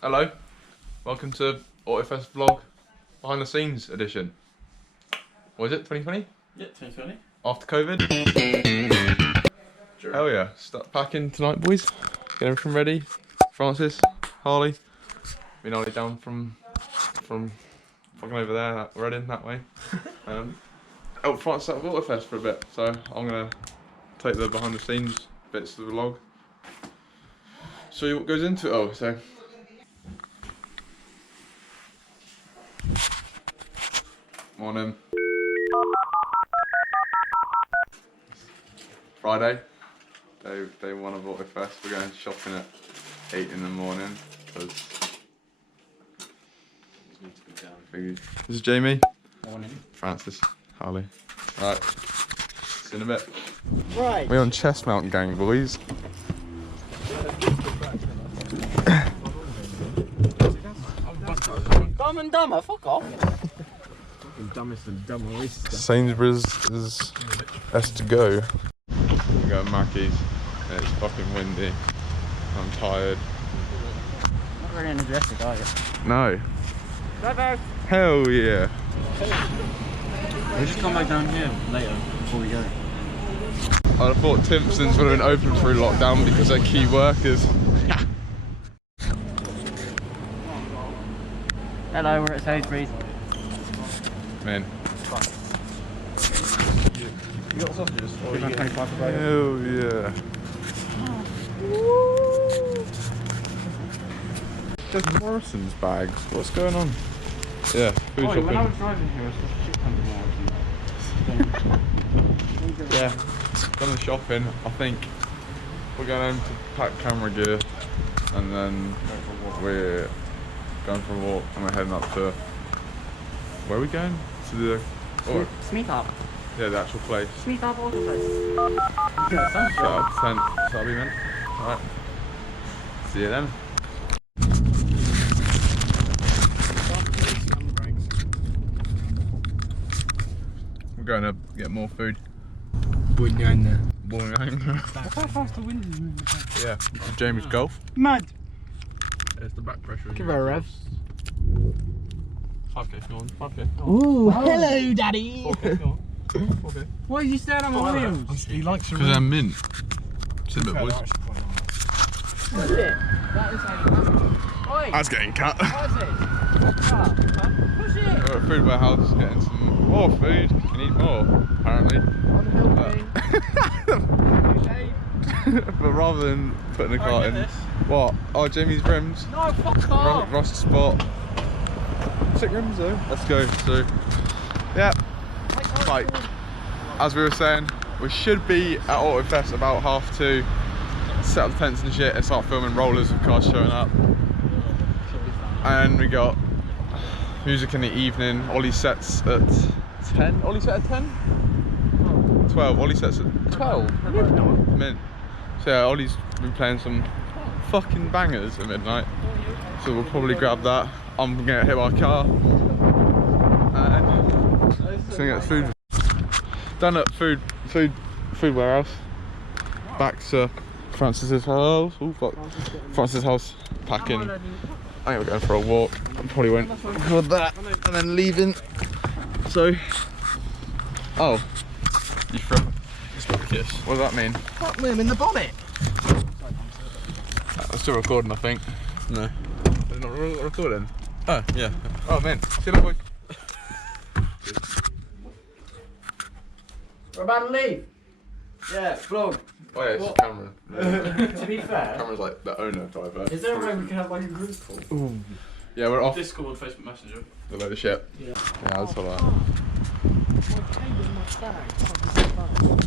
Hello, welcome to AutoFest vlog behind the scenes edition. What is it, 2020? Yeah, 2020. After COVID? Sure. Hell yeah, start packing tonight boys. Get everything ready. Francis, Harley. Been Harley down from fucking over there, that Reading, that way. Francis out of AutoFest for a bit, so I'm gonna take the behind the scenes bits of the vlog. Show you what goes into it all, so. Morning. Friday, day one of AutoFest. We're going shopping at 8 in the morning because this is Jamie. Morning. Francis, Harley. Right, see you in a bit. Right. We're on Chest Mountain gang, boys. Dumb and Dumber, fuck off. Dumbest and dumbest. Sainsbury's is S to go. We got Mackey's and it's fucking windy. I'm tired. Not very energetic, are you? No. Driverse! Hell yeah. We'll just come back down here later before we go. I'd have thought Timpson's would have been open through lockdown because they're key workers. Hello, we're at Sainsbury's. Man. You got sausages? Or you get Hell yeah. There's Morrison's bags. What's going on? Yeah, food shopping. When I was driving here, I saw shit tons of Morrison's. Yeah, done the shopping. I think we're going home to pack camera gear and then we're going for a walk and we're heading up to, where are we going? To the, Smith up. yeah, the actual place. Smith up AutoFest. Set up tent, that'll be meant. Alright, see you then. We're going to get more food. Banana. Boring. Look how fast the wind is moving. Yeah, this is Jamie's golf. Mad! There's the back pressure. Give her a rev. 5k, go on, 5k. Ooh, hello, daddy. 4k, go on. 4k. Why are you staring at my wheels? He likes Because they're mint. Sit a bit, boys. That's it. That is how you Oi! That's getting cut. What is it? Push it! We're at Food Warehouse getting some more food. We can eat more, apparently. But rather than putting a cart in. What? Oh, Jamie's rims. No, fuck off! Rust spot. Sick rims though. Let's go. So, yeah. Right. As we were saying, we should be at AutoFest about 2:30. Set up the tents and shit and start filming rollers with cars showing up. And we got music in the evening. Ollie sets at 10. Ollie set at 10? 12. Ollie sets at 12. Mint. So yeah, Ollie's been playing some fucking bangers at midnight. So we'll probably grab that. I'm gonna hit my car. And so get food. Done at food warehouse. Back to Francis's house. Oh fuck. Francis's house. Packing. I think we're going for a walk. I probably won't record that and then leaving. So, oh, you threw a kiss. What does that mean? Fuck me, I'm in the bonnet. I'm still recording, I think. No, it's not recording. Oh yeah. Oh man, see you later, boys. We're about to leave. Yeah, vlog. Oh yeah, it's What? Cameron. To be fair, Cameron's like the owner of Driverse. is there a way we can have like a group call? Ooh. Yeah, we're off. Discord, Facebook Messenger. The load of shit. Yeah. Yeah, that's all that.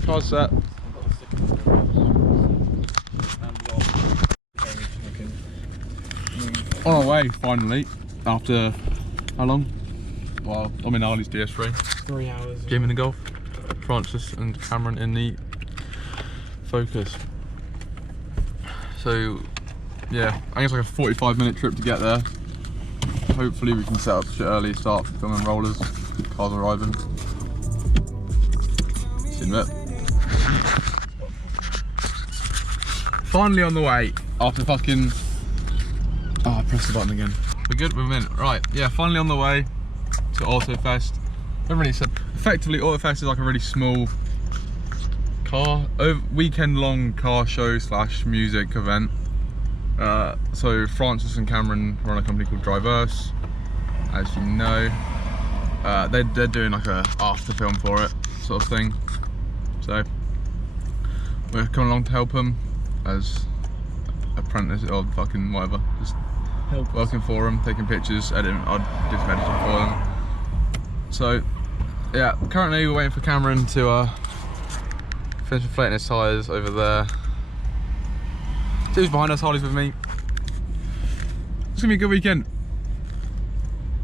Car's set. On our way, finally. After how long? Well, I'm in Harley's DS3. 3 hours. Jim in the Golf. Francis and Cameron in the Focus. So, yeah, I think it's like a 45-minute trip to get there. Hopefully we can set up shit early, start filming rollers, cars arriving. See you in a bit. Finally on the way, after fucking Oh, I pressed the button again. We're good, we're in. Right, yeah, finally on the way to AutoFest. I haven't really said, effectively AutoFest is like a really small weekend-long car show / music event. So Francis and Cameron run a company called Driverse, as you know. They're doing like a after film for it, sort of thing. So we're coming along to help them as apprentice or fucking whatever. Just working for them, taking pictures, editing. I'll do some editing for them. So yeah, currently we're waiting for Cameron to finish inflating his tyres over there. Who's behind us? Harley's with me. It's gonna be a good weekend.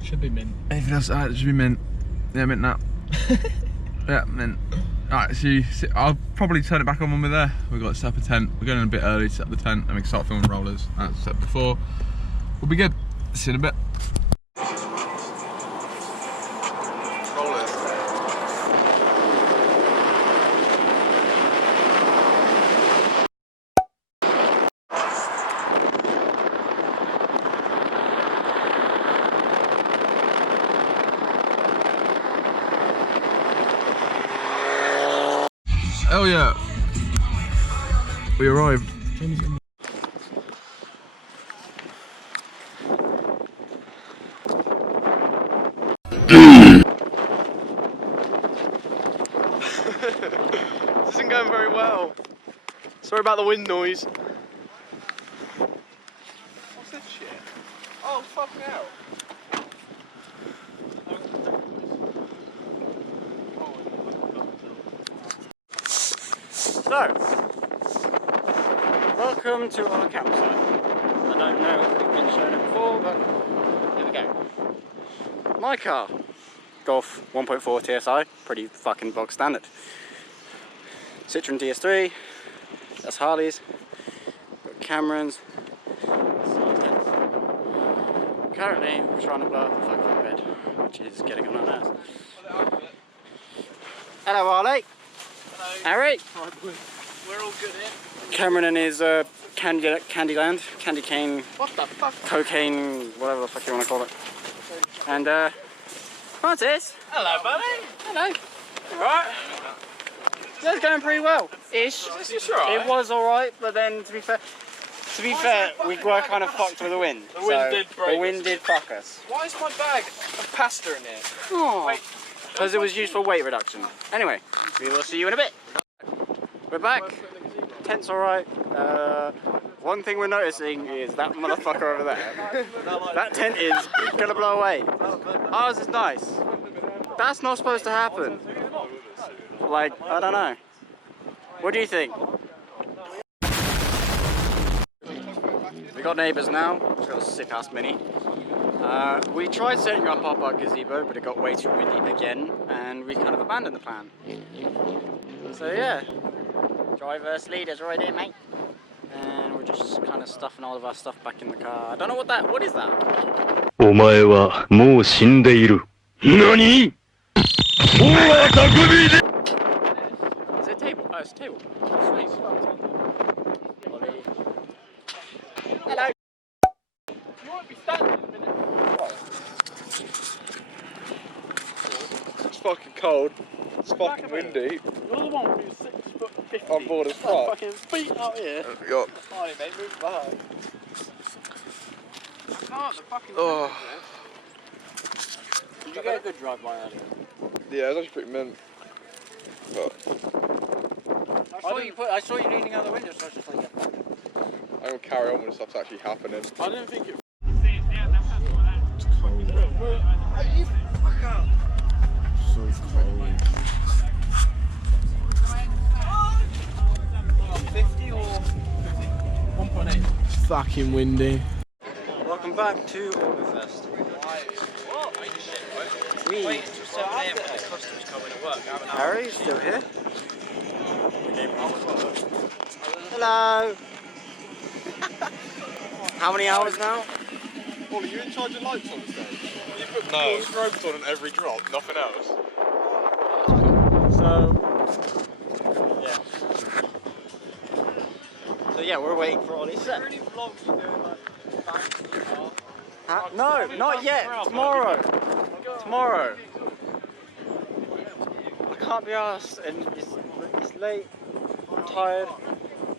Should be mint. Anything else? It should be mint. Yeah, mint now. Yeah, mint. Alright, see, I'll probably turn it back on when we're there. We've got to set up a tent. We're going in a bit early to set up the tent and we can start filming rollers. As I said before. We'll be good. See you in a bit. Rollers. Oh yeah, we arrived. This isn't going very well. Sorry about the wind noise. What's this shit? Oh, fucking hell. So, welcome to our campsite. I don't know if we've been shown it before, but here we go. My car, Golf 1.4 TSI, pretty fucking bog standard. Citroen DS3, that's Harley's, got Cameron's. Currently, we're trying to blow up the fucking bed, which is getting on our nerves. Hello, Harley. Harry! We're all good here. Cameron and his Candyland, candy cane, What the fuck? cocaine, whatever the fuck you want to call it. And Francis! Hello, buddy. Hello! Alright? That's going pretty well. Ish. Right. It was alright, but then to be fair, we were kind of fucked with the wind. The wind did break The wind did fuck us. Why is my bag of pasta in here? Oh. Wait. Because it was used for weight reduction. Anyway, we will see you in a bit. We're back. Tent's alright. One thing we're noticing is that motherfucker over there. That tent is gonna blow away. Ours is nice. That's not supposed to happen. Like, I don't know. What do you think? We got neighbours now. We've got a sick ass Mini. We tried setting up our gazebo, but it got way too windy again, and we kind of abandoned the plan. So yeah, Driverse leader's right here, mate. And we're just kind of stuffing all of our stuff back in the car. I don't know what is that? お前はもう死んでいる。何? Is it a table? Oh, it's a table. Sweet. Ollie. Hello. You won't be standing in a minute. It's fucking cold. It's fucking windy. You're the one who's 6'50". I'm bored as fuck. Fucking feet out here. Yup. Harley, mate, move behind. I can't, the fucking Oh. Did you get a good drive by earlier? Yeah, it's actually pretty mint. But I saw you leaning out the window, so I was just like, yeah. I'm gonna carry on with stuff's actually happening. I didn't think it. It's cold. You fuck up. So cold. 50 or 1.8? Fucking windy. Welcome back to AutoFest. Wait, till 7 AM when the customers come in to work. Harry's still here. Hello. How many hours now? Paul, are you in charge of lights on the stage? You put Paul's robes on at every drop, nothing else. So yeah, we're waiting for Ollie's set. Really vlogs you doing like Huh? No, not yet. Tomorrow. Tomorrow. I can't be asked, and it's late. I'm tired.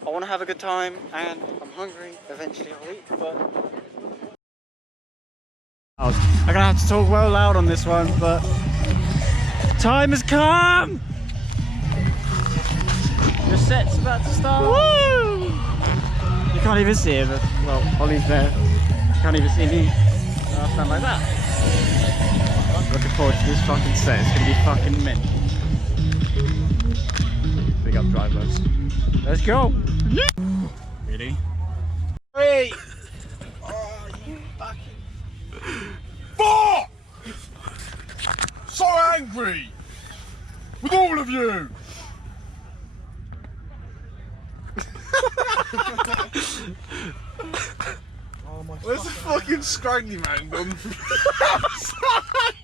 I want to have a good time, and I'm hungry. Eventually, I'll eat. But I'm gonna have to talk well loud on this one. But time has come. Your set's about to start. Woo! You can't even see it, but well, Ollie's there. You can't even see me. I'll stand like that. Looking forward to this fucking set. It's gonna be fucking mint. Big up Driverse. Let's go. Ready? 3. Oh, you fucking... Fuck! So angry! With all of you! Oh my. Where's the fucking scraggly man gone from outside?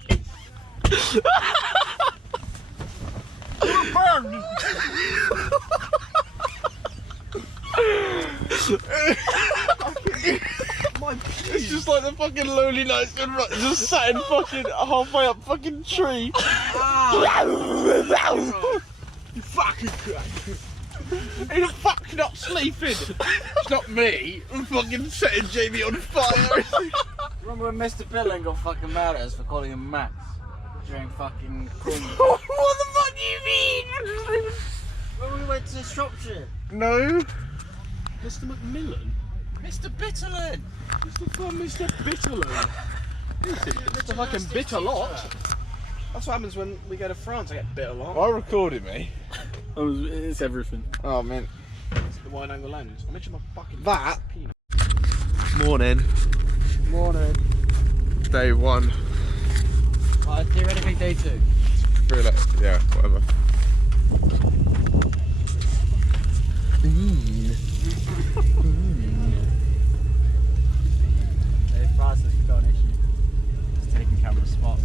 It's just like the fucking Lonely Nights Gone Rotten, just sat in fucking halfway up fucking tree. You fucking crack. Who the fuck's not sleeping? It's not me. I'm fucking setting Jamie on fire. Remember when Mr. Billen got fucking mad at us for calling him Max during fucking Crum? What the fuck do you mean? When we went to Shropshire. No. Mr. McMillan? Mr. Bitterland! Mr. Bitterland. It's a fucking bit a lot. That's what happens when we go to France. I get bit a lot. Why recorded me? Oh, it's everything. Oh man. It's the wide angle lens. I mentioned my fucking penis. Morning. Morning. Day 1. Theoretically day 2. Feel like, yeah, whatever. Hey, Francis, we've got an issue. It's taking camera spot.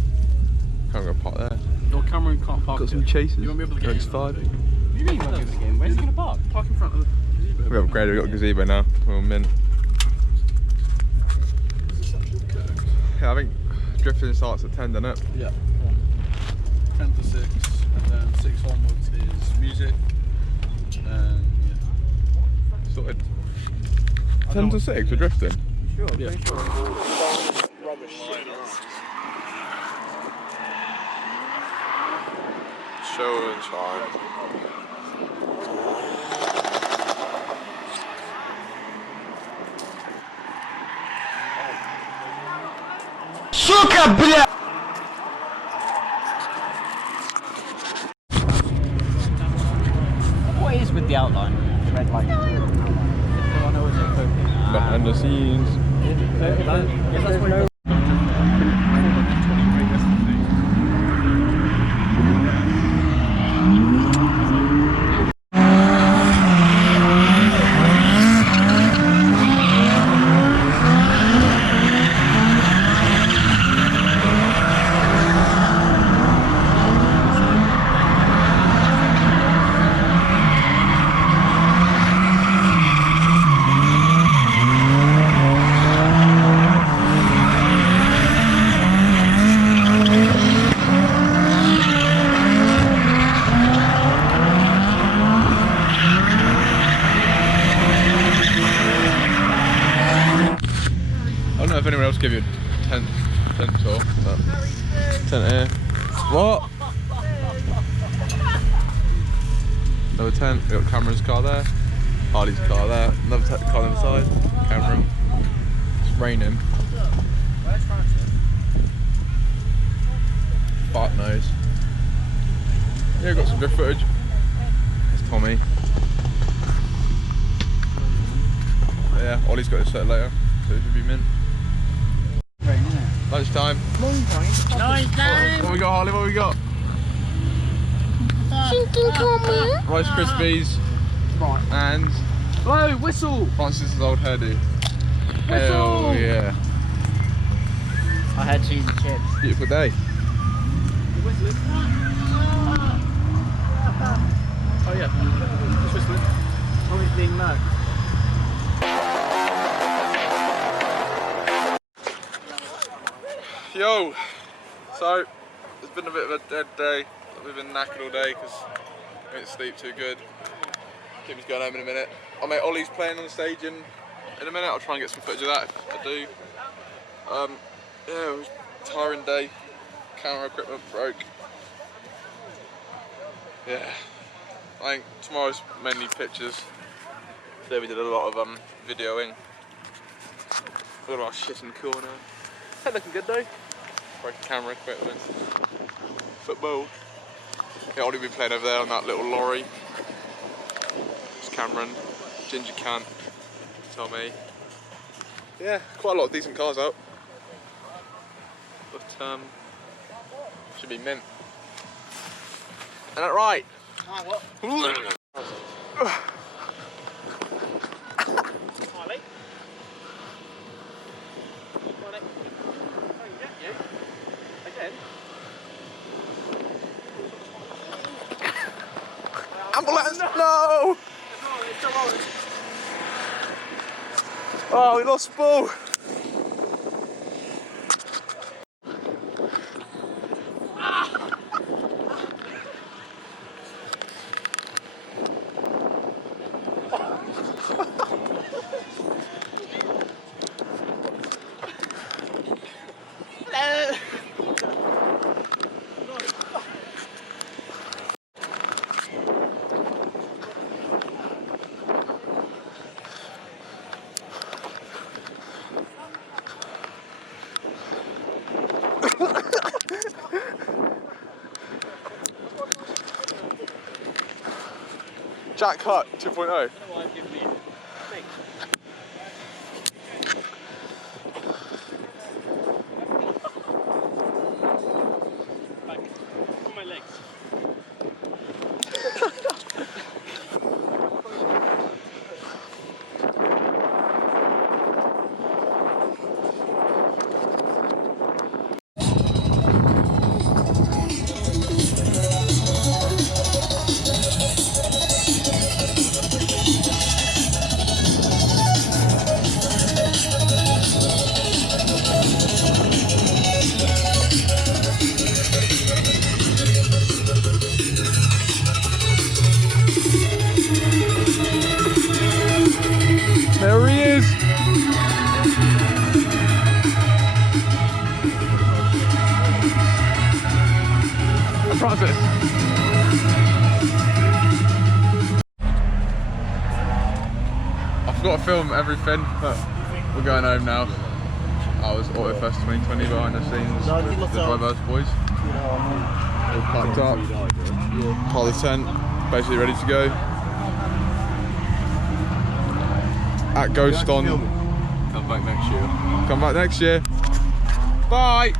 Can't go park there. Your camera can't park. Got some chasers. You won't be able to get It's in. 5. What do you mean? Where's he going to park? Park in front of the gazebo. We've upgraded, we've got a gazebo now. We're mint. Yeah, I think drifting starts at 10, doesn't it? Yeah. 10 to 6, and then 6 onwards is music. And yeah. Sorted. 10 to 6, we're drifting. Sure, Yeah. pretty sure. Rubbish. Show and time. Сука, бля! What is with the outline? The red light. Behind the scenes. I don't know if anyone else gave you a tent tour, but tent here. What? Another tent. We got Cameron's car there, Harley's car there, another car on the side. Cameron. It's raining. Where's Francis? Fuck knows. Yeah, got some drift footage. There's Tommy. Yeah, Ollie's got his set later, so it should be mint. Lunchtime. Lunchtime! What we got, Harley? What we got? Rice Krispies. Right. And Blow, whistle! Francis's old hairdo. Whistle! Hell yeah. I had cheese and chips. Beautiful day. Oh yeah. Just whistling. Always being mugged. Yo, so it's been a bit of a dead day. We've been knackered all day because we didn't sleep too good. Kim's going home in a minute. Our mate Ollie's playing on the stage in a minute. I'll try and get some footage of that if I do. Yeah, it was a tiring day. Camera equipment broke. Yeah, I think tomorrow's mainly pictures. Today we did a lot of videoing. Look at our shit in the corner. Hey, looking good though. Broken camera equipment. Football. Yeah, Ollie will be playing over there on that little lorry. It's Cameron, Ginger Cant, Tommy. Yeah, quite a lot of decent cars out. But should be mint. Isn't that right? What? Harley? Again? Ambulance! No! Oh, we lost the ball. Jack Hut 2.0. On my legs. There he is. Francis. I forgot to film everything, but we're going home now. I was AutoFest 2020 behind the scenes with the Driverse boys. All packed up, Harley tent, basically ready to go. At Ghost on. Come back next year. Come back next year. Bye!